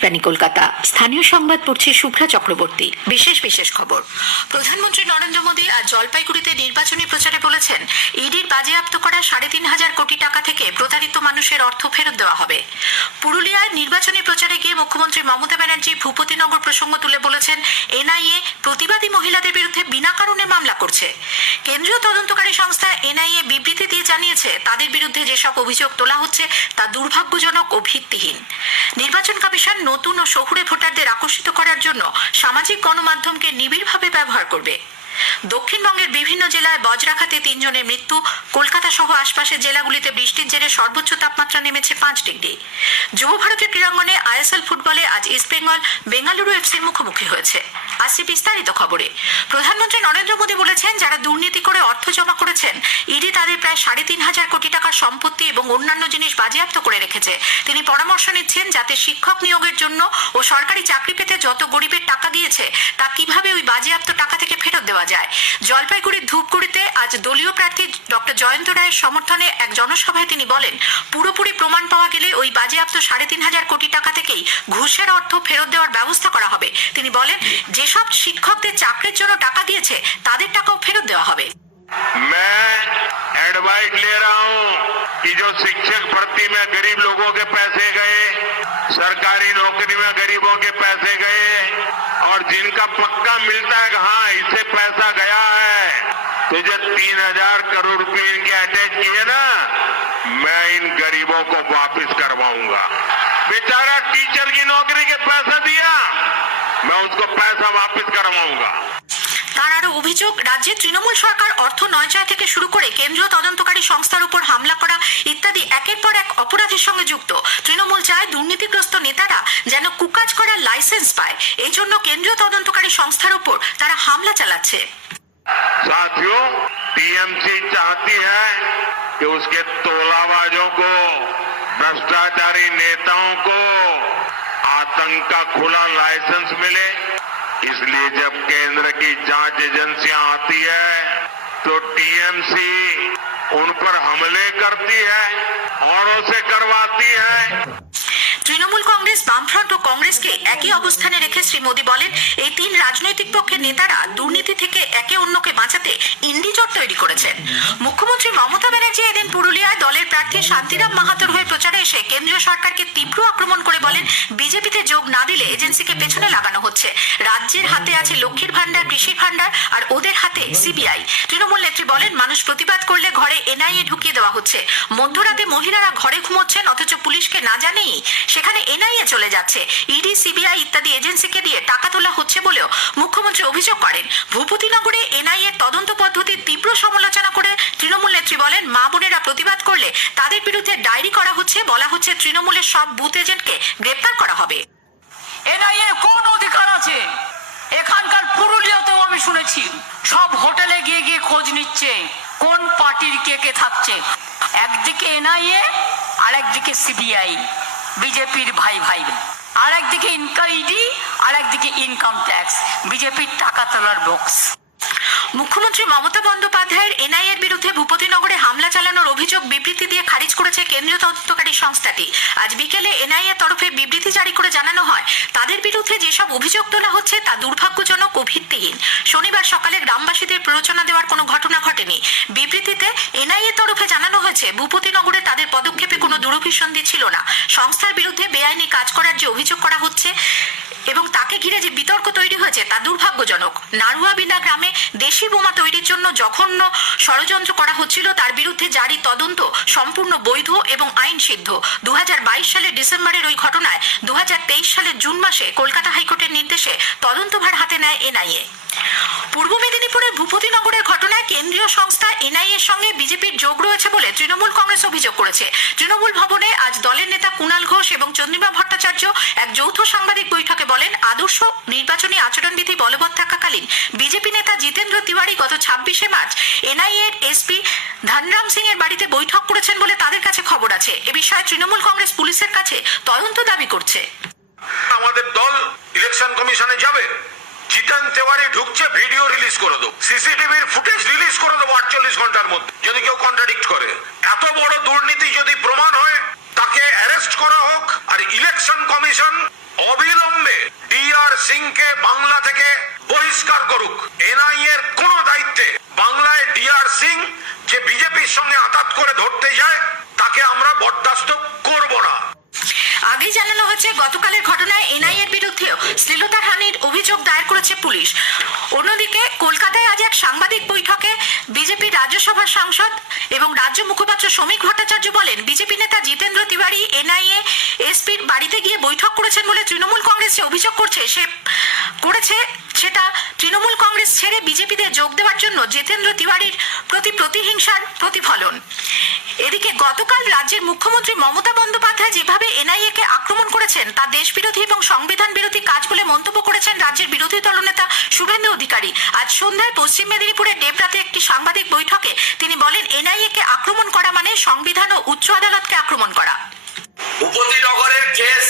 দেশবাণী কলকাতা। স্থানীয় সংবাদ পড়ছে শুভ্রা চক্রবর্তী। বিশেষ খবর। প্রধানমন্ত্রী নরেন্দ্র মোদী আজ জলপাইগুড়িতে নির্বাচনী প্রচারে বলেছেন, ইডির বাজেয়াপ্ত করা 3,500 কোটি টাকা থেকে প্রতারিত মানুষের অর্থ ফেরত দেওয়া হবে। পুরুলিয়ায় নির্বাচনী প্রচারে গিয়ে মুখ্যমন্ত্রী মমতা ব্যানার্জি ভূপতিনগর প্রসঙ্গ তুলে বলেছেন, এনআইএ প্রতিবাদী মহিলাদের বিরুদ্ধে বিনা কারণে মামলা করছে। কেন্দ্রীয় তদন্তকারী সংস্থা এনআইএ বিবৃতি দিয়ে জানিয়েছে, তাদের বিরুদ্ধে যেসব অভিযোগ তোলা হচ্ছে তা দুর্ভাগ্যজনক ও ভিত্তিহীন। নির্বাচন কমিশন নতুন ও শহুরে ভোটারদের আকর্ষিত করার জন্য সামাজিক গণমাধ্যমকে নিবিড়ভাবে ব্যবহার করবে। দক্ষিণবঙ্গের বিভিন্ন জেলায় বজ্রাঘাতে 3 জনের মৃত্যু। কলকাতা সহ আশপাশের জেলাগুলিতে বৃষ্টির জেরে সর্বোচ্চ তাপমাত্রা নেমেছে 5 ডিগ্রি। যুব ভারতের ক্রীড়াঙ্গনে আইএসএল ফুটবলে আজ ইস্টবেঙ্গল বেঙ্গালুরু এফসির মুখোমুখি হয়েছে। আসছে বিস্তারিত খবরে। প্রধানমন্ত্রী নরেন্দ্র মোদী বলেছেন, যারা দুর্নীতি করে অর্থ জমা করেছেন, ইডি তাদের প্রায় 3,500 কোটি টাকার সম্পত্তি এবং অন্যান্য জিনিস বাজেয়াপ্ত করে রেখেছে। তিনি পরামর্শ নিচ্ছেন, যাতে শিক্ষক নিয়োগের জন্য ও সরকারি চাকরি পেতে যত গরিবের টাকা গিয়েছে তা কিভাবে ওই বাজেয়াপ্ত টাকা থেকে ফেরত দেওয়া যায়। জলপাইগুড়ির ধূপগুড়িতে আজ দলীয় প্রার্থী ডক্টর জয়ন্ত রায়ের সমর্থনে এক জনসভায় তিনি বলেন, পুরোপুরি প্রমাণ পাওয়া গেলে ওই বাজেয়াপ্ত 3,500 কোটি টাকা থেকেই ঘুষের অর্থ ফেরত দেওয়ার ব্যবস্থা করা হবে। তিনি বলেন, যেসব শিক্ষকদের চাকরির জন্য টাকা দিয়েছে তাদের টাকাও ফেরত দেওয়া হবে। मैं एडवाइस ले रहा हूं कि जो शिक्षक भर्ती में गरीब लोगों के पैसे गए, सरकारी नौकरी में गरीबों के पैसे गए और जिनका पक्का मिलता है कि हाँ इससे पैसा गया है, तो जो 3,000 करोड़ रुपए इनके अटैच किए ना, मैं इन गरीबों को वापस करवाऊंगा। बेचारा टीचर की नौकरी के पैसा दिया, मैं उसको पैसा वापस करवाऊंगा। তার আরো অভিযোগ, রাজ্যের তৃণমূল সরকার অর্থ নয়চয় থেকে শুরু করে কেন্দ্রীয় তদন্তকারী সংস্থার উপর হামলা করা ইত্যাদি একের পর এক অপরাধের সঙ্গে যুক্ত। তৃণমূল চায় দুর্নীতিগ্রস্ত নেতারা যেন কুকাজ করার লাইসেন্স পায়, এই জন্য কেন্দ্রীয় তদন্তকারী সংস্থার উপর তারা হামলা চালাচ্ছে। साथियों, टीएमसी चाहती है कि उसके तोलाबाजों को, भ्रष्टाचारी नेताओं को आतंक का खुला लाइसेंस मिले। इसलिए जब केंद्र की जांच एजेंसियां आती है तो टीएमसी उन पर हमले करती है और उसे करवाती है। তৃণমূল কংগ্রেস, বামফ্রন্ট ও কংগ্রেসকে একই অবস্থানে রেখে শ্রী মোদী বলেন, এই 3 রাজনৈতিক পক্ষের নেতারা দুর্নীতি থেকে একে অন্যকে বাঁচাতে ইন্ডিজোট তৈরি করেছেন। মুখ্যমন্ত্রী মমতা ব্যানার্জি এদিন পুরুলিয়ায় দলের প্রার্থী শান্তিরাম মাহাতোর হয়ে প্রচারে এসে কেন্দ্রীয় সরকারকে তীব্র আক্রমণ করে বলেন, বিজেপিতে যোগ না দিলে এজেন্সিকে পেছনে লাগানো হচ্ছে। রাজ্যের হাতে আছে লক্ষ্মীর ভান্ডার, কৃষির ভান্ডার, আর ওদের হাতে সিবিআই। তৃণমূল নেত্রী বলেন, মানুষ প্রতিবাদ করলে ঘরে এনআইএ ঢুকিয়ে দেওয়া হচ্ছে। মধ্যরাতে মহিলারা ঘরে ঘুমোচ্ছেন, অথচ পুলিশকে না জানেই সেখানে এনআইএ চলে যাচ্ছে। ইডি, সিবিআই ইত্যাদি এজেন্সিকে দিয়ে টাকা তোলা হচ্ছে বলেও মুখ্যমন্ত্রী অভিযোগ করেন। ভূপতিনগরে এনআইএ তদন্ত পদ্ধতির তীব্র সমালোচনা করে তৃণমূল নেত্রী বলেন, মা বোনেরা প্রতিবাদ করলে তাদের বিরুদ্ধে ডায়েরি করা হচ্ছে, বলা হচ্ছে তৃণমূলের সব বুথ এজেন্টকে গ্রেপ্তার করা হবে। এনআইএ কোন অধিকার আছে? এখানকার পুরুলিয়াতেও আমি শুনেছি সব হোটেলে গিয়ে গিয়ে খোঁজ নিচ্ছে কোন পার্টির কে কে থাকছে। একদিকে এনআইএ আর একদিকে সিবিআই, বিজেপির ভাই ভাই, আর একদিকে ইডি আর একদিকে ইনকাম ট্যাক্স, বিজেপির টাকা তোলার বক্স। মুখ্যমন্ত্রী মমতা বন্দ্যোপাধ্যায়ের এনআইএর বিরুদ্ধে ভূপতিনগরে হামলা চালানোর অভিযোগ বিবৃতি দিয়ে খারিজ করেছে কেন্দ্রীয় তদন্তকারী সংস্থাটি। আজ বিকেলে এনআইএ তরফে বিবৃতি জারি করে জানানো হয়, তাদের বিরুদ্ধে যেসব অভিযোগ তোলা হচ্ছে তা দুর্ভাগ্যজনক ও ভিত্তিহীন। শনিবার সকালে গ্রামবাসীদের প্ররোচনা দেওয়ার কোনো ঘটনা ঘটেনি। বিবৃতিতে এনআইএ তরফে জানানো হয়েছে, ভূপতিনগরে তাদের পদক্ষেপে কোনো দুরভিসন্ধি ছিল না। সংস্থার বিরুদ্ধে বেআইনি কাজ করার যে অভিযোগ করা হচ্ছে এবং তাকে ঘিরে যে বিতর্ক তৈরি হয়েছে তা দুর্ভাগ্যজনক। নারুয়াবিলা গ্রামে দেশি বোমা তৈরির জন্য জঘন্য ষড়যন্ত্র করা হচ্ছিল, তার বিরুদ্ধে জারি তদন্ত সম্পূর্ণ বৈধ এবং আইন সিদ্ধ। 2022 সালের ডিসেম্বরের ওই ঘটনায় 2023 সালের জুন মাসে কলকাতা হাইকোর্টের নির্দেশে তদন্তভার হাতে নেয় এনআইএ। পূর্ব মেদিনীপুরের ভূপতিনগরের ঘটনায় কেন্দ্রীয় সংস্থা এনআইএর সঙ্গে বিজেপির যোগ রয়েছে বলে তৃণমূল কংগ্রেস অভিযোগ করেছে। তৃণমূল ভবনে আজ দলের নেতা কুণাল ঘোষ এবং চন্দ্রিমা ভট্টাচার্য এক যৌথ সাংবাদিক বৈঠকে বলেন, আদর্শ নির্বাচনী আচরণবিধি বলবৎ থাকাকালীন বিজেপি নেতা জিতেন্দ্র তিওয়ারি গত 26শে মার্চ এনআইএর এসপি ধনরাম সিং এর বাড়িতে বৈঠক করেছেন বলে তাদের কাছে খবর আছে। এ বিষয়ে তৃণমূল কংগ্রেস পুলিশের কাছে তদন্ত দাবি করছে। আমাদের দল ইলেকশন কমিশনে যাবে, জিতেন তেওয়ারি ঢুকছে, ভিডিও রিলিজ করে দেবো, সিসিটিভির ফুটেজ রিলিজ করে দেবো 48 ঘন্টার মধ্যে। যদি কেউ কন্ট্রাডিক্ট করে, এত বড় দুর্নীতি যদি প্রমাণ হয়, তাকে অ্যারেস্ট করা হোক। আর ইলেকশন কমিশন অবিলম্বে ডিআর সিংকে বাংলা থেকে বহিষ্কার করুক। এনআইএ এর কোন দায়িত্বে বাংলায় ডিআর সিং যে বিজেপির সঙ্গে আঘাত করে ধরতে যায় তাকে আমরা বরদাস্ত করব না। আগেই জানানো হয়েছে গতকালের ঘটনায় এনআইএর বিরুদ্ধেও শ্লীলতাহানির অভিযোগ দায়ের করেছে পুলিশ। অন্যদিকে কলকাতায় আজ এক সাংবাদিক বৈঠকে বিজেপির রাজ্যসভার সাংসদ এবং রাজ্য মুখপাত্র শ্রমিক ভট্টাচার্য বলেন, বিজেপি নেতা জিতেন্দ্র তিওয়ারি এনআইএ এসপির বাড়িতে গিয়ে বৈঠক করেছেন বলে তৃণমূল কংগ্রেস যে অভিযোগ করেছে সেটা তৃণমূল কংগ্রেস ছেড়ে বিজেপিতে যোগ দেওয়ার জন্য জিতেন্দ্র তিওয়ারির প্রতি প্রতিহিংসার প্রতিফলন। এদিকে গতকাল রাজ্যের মুখ্যমন্ত্রী মমতা বন্দ্যোপাধ্যায় যেভাবে এনআইএ-কে আক্রমণ করেছেন তা দেশবিরোধী এবং সংবিধান বিরোধী কাজ বলে মন্তব্য করেছেন রাজ্যের বিরোধী দলনেতা শুভেন্দু অধিকারী। আজ সন্ধ্যায় পশ্চিম মেদিনীপুরের ডেবরাতে একটি সাংবাদিক বৈঠকে তিনি বলেন, এনআইএ-কে আক্রমণ করা মানে সংবিধান ও উচ্চ আদালতকে আক্রমণ করা। উপতিনগরের কেস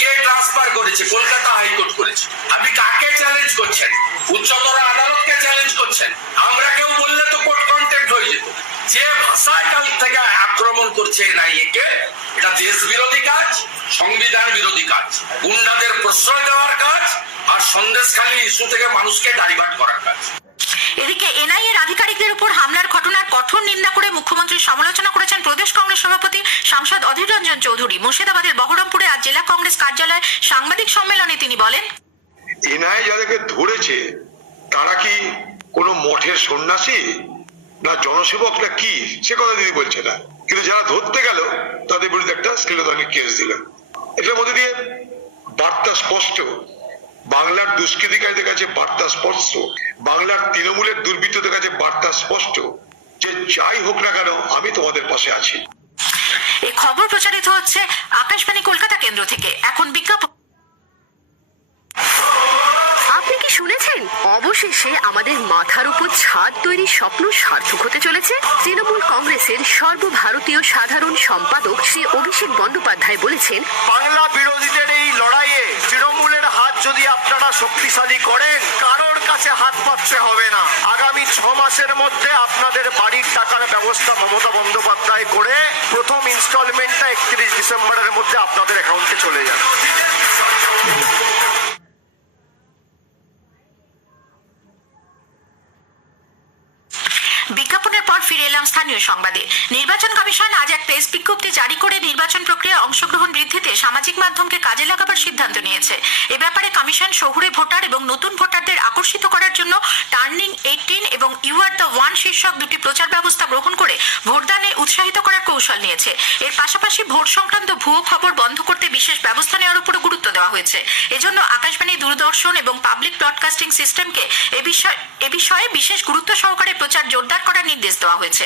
কে ট্রান্সফার করেছে? কলকাতা হাইকোর্ট করেছে। আপনি কাকে চ্যালেঞ্জ করছেন? উচ্চতর আদালতকে চ্যালেঞ্জ করছেন। আমরা কেউ বললে তো কোর্ট কন্টেম্প্ট হয়ে যেত। যে ভাষায় কাল থেকে আক্রমণ করছে এনআইএ কে, এটা দেশ বিরোধী কাজ, সংবিধান বিরোধী কাজ, গুন্ডাদের প্রশ্রয় দেওয়ার কাজ, আর সন্দেশখালী ইস্যু থেকে মানুষকে ডাইভার্ট করার কাজ। এদিকে এনআইএর আধিকারিকদের উপর হামলার ঘটনার কঠোর নিন্দা করে মুখ্যমন্ত্রীর সমালোচনা করেছেন প্রদেশ কংগ্রেস সভাপতি সাংসদ অধীর রঞ্জন চৌধুরী। মুর্শিদাবাদের বহরমপুরে আজ জেলা কংগ্রেস কার্যালয়ে সাংবাদিক সম্মেলনে তিনি বলেন, এনআইএ যাদেরকে ধরেছে তারা কি কোনো মঠের সন্ন্যাসী না জনসেবক না কি, সে কথা তিনি বলছে না, কিন্তু যারা ধরতে গেল তাদের বিরুদ্ধে একটা শ্লীলতাহানির কেস দিলেন। এটার মধ্যে দিয়ে বার্তা স্পষ্ট, বাংলার দুষ্কৃতিকারীদের কাছে বার্তা স্পষ্ট, বাংলার তৃণমূলের দুর্বৃত্তদের কাছে বার্তা স্পষ্ট যে যাই হোক না কেন আমি তোমাদের পাশে আছি। এই খবর প্রচারিত হচ্ছে আকাশবাণী কলকাতা কেন্দ্র থেকে। এখন বিজ্ঞাপন। আপনি কি শুনেছেন? অবশেষে আমাদের মাথার উপর ছাদ তৈরির স্বপ্ন সার্থক হতে চলেছে। তৃণমূল কংগ্রেসের সর্বভারতীয় সাধারণ সম্পাদক শ্রী অভিষেক বন্দ্যোপাধ্যায় বলেছেন, বাংলা বিরোধীদের এই লড়াইয়ে তৃণমূলের হাত যদি আপনারা শক্তিশালী করেন, কারোর কাছে হাত পাততে হবে না। আগামী 6 মাসের মধ্যে আপনাদের বাড়ির টাকার ব্যবস্থা মমতা বন্দ্যোপাধ্যায় করে প্রথম ইনস্টলমেন্টটা 31 ডিসেম্বরের মধ্যে আপনাদের অ্যাকাউন্টে চলে যাবে। বিজ্ঞাপনের পর ফিরে এলাম স্থানীয় সংবাদে। নির্বাচন কমিশন আজ এক প্রেস বিজ্ঞপ্তি জারি করে নির্বাচন প্রক্রিয়ায় অংশগ্রহণ বৃদ্ধিতে সামাজিক মাধ্যমকে কাজে লাগাবার সিদ্ধান্ত নিয়েছে। এ ব্যাপারে কমিশন শহুরে ভোটার এবং নতুন ভোটারদের আকর্ষিত করার জন্য টার্নিং 18 এবং ইউ আর দ্য ওয়ান শীর্ষক দুটি প্রচার ব্যবস্থা গ্রহণ করে ভোটদানে উৎসাহিত করার কৌশল নিয়েছে। এর পাশাপাশি ভোট সংক্রান্ত ভুয়ো খবর বন্ধ করতে বিশেষ ব্যবস্থা নেওয়ার উপর গুরুত্ব দেওয়া হয়েছে। এজন্য আকাশবাণী, দূরদর্শন এবং পাবলিক ব্রডকাস্টিং সিস্টেমকে এ বিষয়ে বিশেষ গুরুত্ব সহকারে প্রচার জোরদার করার নির্দেশ দেওয়া হয়েছে।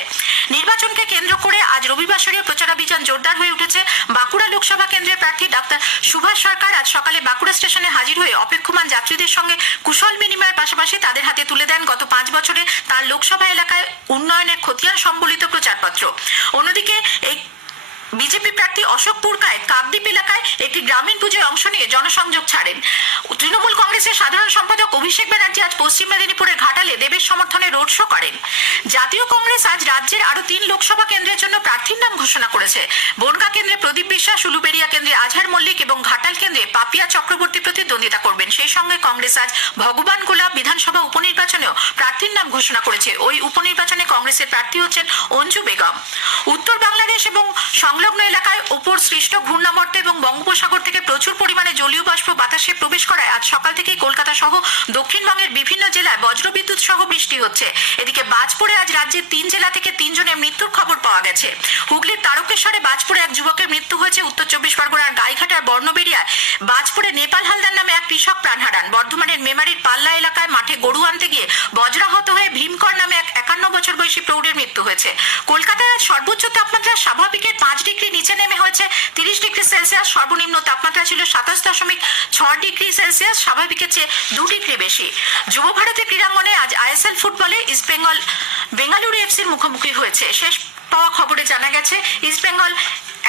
নির্বাচনকে কেন্দ্র করে আজ রবিবাসরীয় প্রচারাভিযান জোরদার হয়ে উঠেছে। বাঁকুড়া লোকসভা কেন্দ্রের প্রার্থী ডাক্তার সুভাষ সরকার আজ সকালে বাঁকুড়া স্টেশনে হাজির হয়ে অপেক্ষমান যাত্রীদের সঙ্গে কুশল বিনিময়ের পাশাপাশি তাদের হাতে তুলে দেন গত 5 বছরে তার লোকসভা এলাকায় উন্নয়নের খতিয়ান সম্বলিত প্রচারপত্র। অন্যদিকে এই বিজেপি প্রার্থী অশোক পুরকায় কাকদ্বীপ এলাকায় একটি গ্রামীণ পুজোয় অংশ নিয়ে জনসংযোগ ছাড়েন। তৃণমূল কংগ্রেসের সাধারণ সম্পাদক অভিষেক ব্যানার্জি আজ পশ্চিম মেদিনীপুরের ঘাটালে দেবের সমর্থনে রোড শো করেন। জাতীয় কংগ্রেস আজ রাজ্যের আরো 3 লোকসভা কেন্দ্রের জন্য প্রার্থীর নাম ঘোষণা করেছে। বনগাঁ কেন্দ্রে প্রদীপ বিশ্বাস, উলুবেড়িয়া কেন্দ্রে আজহার মল্লিক এবং ঘাটাল কেন্দ্রে পাপিয়া চক্রবর্তী প্রতিদ্বন্দ্বিতা করবেন। সেই সঙ্গে কংগ্রেস আজ ভগবান গোলাপ বিধানসভা উপনির্বাচনেও প্রার্থীর নাম ঘোষণা করেছে। ওই উপনির্বাচনে কংগ্রেসের প্রার্থী হচ্ছেন অঞ্জু বেগম। উত্তর বাংলাদেশ এবং সংলগ্ন এলাকায় উপর সৃষ্ট ঘূর্ণাবর্ত এবং বঙ্গোপসাগর থেকে প্রচুর পরিমাণে জলীয় বাষ্প বাতাসে প্রবেশ করায় আজ সকাল থেকেই কলকাতা সহ দক্ষিণবঙ্গের বিভিন্ন জেলায় বজ্রবিদ্যুৎ সহ বৃষ্টি হচ্ছে। এদিকে বাজ পড়ে আজ রাজ্যের 3 জেলা থেকে 3 জনের মৃত্যুর খবর পাওয়া গেছে। হুগলির তারকেশ্বরে বাজ পড়ে এক যুবকের মৃত্যু হয়েছে। উত্তর 24 পরগনার গাইঘাটার বর্ণবেড়িয়ায় বাজ পড়ে নেপাল হালদার নামে এক কৃষক প্রাণ হারান। বর্ধমানের মেমারির পাল্লা এলাকায় মাঠে গরু আনতে গিয়ে বজ্রাহত হয়ে ভীমকর নামে এক 51 বছর বয়সী প্রৌঢ়ের মৃত্যু হয়েছে। কলকাতায় আজ সর্বোচ্চ তাপমাত্রা স্বাভাবিকের 5 ডিগ্রি নিচে নেমে হয়েছে 30 ডিগ্রি সেলসিয়াস। সর্বনিম্ন তাপমাত্রা ছিল 27.6 ডিগ্রি সেলসিয়াস, স্বাভাবিকের চেয়ে 2 ডিগ্রি বেশি। যুব ভারতী ক্রীড়াঙ্গনে আজ আইএসএল ফুটবলে ইস্টবেঙ্গল বেঙ্গালুরু এফসির মুখোমুখি হয়েছে। শেষ পাওয়া খবরে জানা গেছে ইস্টবেঙ্গল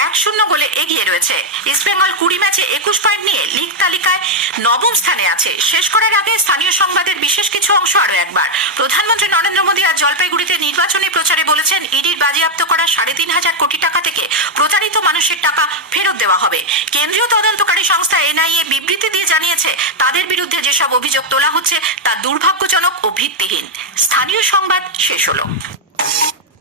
1-0 গোলে এগিয়ে রয়েছে। ইস্টবেঙ্গল 20 ম্যাচে 21 পয়েন্ট নিয়ে লীগ তালিকায় 9ম স্থানে আছে। শেষ করার আগে স্থানীয় সংবাদের বিশেষ কিছু অংশ আরো একবার। প্রধানমন্ত্রী নরেন্দ্র মোদী আজ জলপাইগুড়িতে নির্বাচনী প্রচারে বলেছেন, ইডির বাজেয়াপ্ত করা 3,500 কোটি টাকা থেকে প্রতারিত মানুষের টাকা ফেরত দেওয়া হবে। কেন্দ্রীয় তদন্তকারী সংস্থা এনআইএ বিবৃতি দিয়ে জানিয়েছে, তাদের বিরুদ্ধে যেসব অভিযোগ তোলা হচ্ছে তা দুর্ভাগ্যজনক ও ভিত্তিহীন। স্থানীয় সংবাদ শেষ হলো।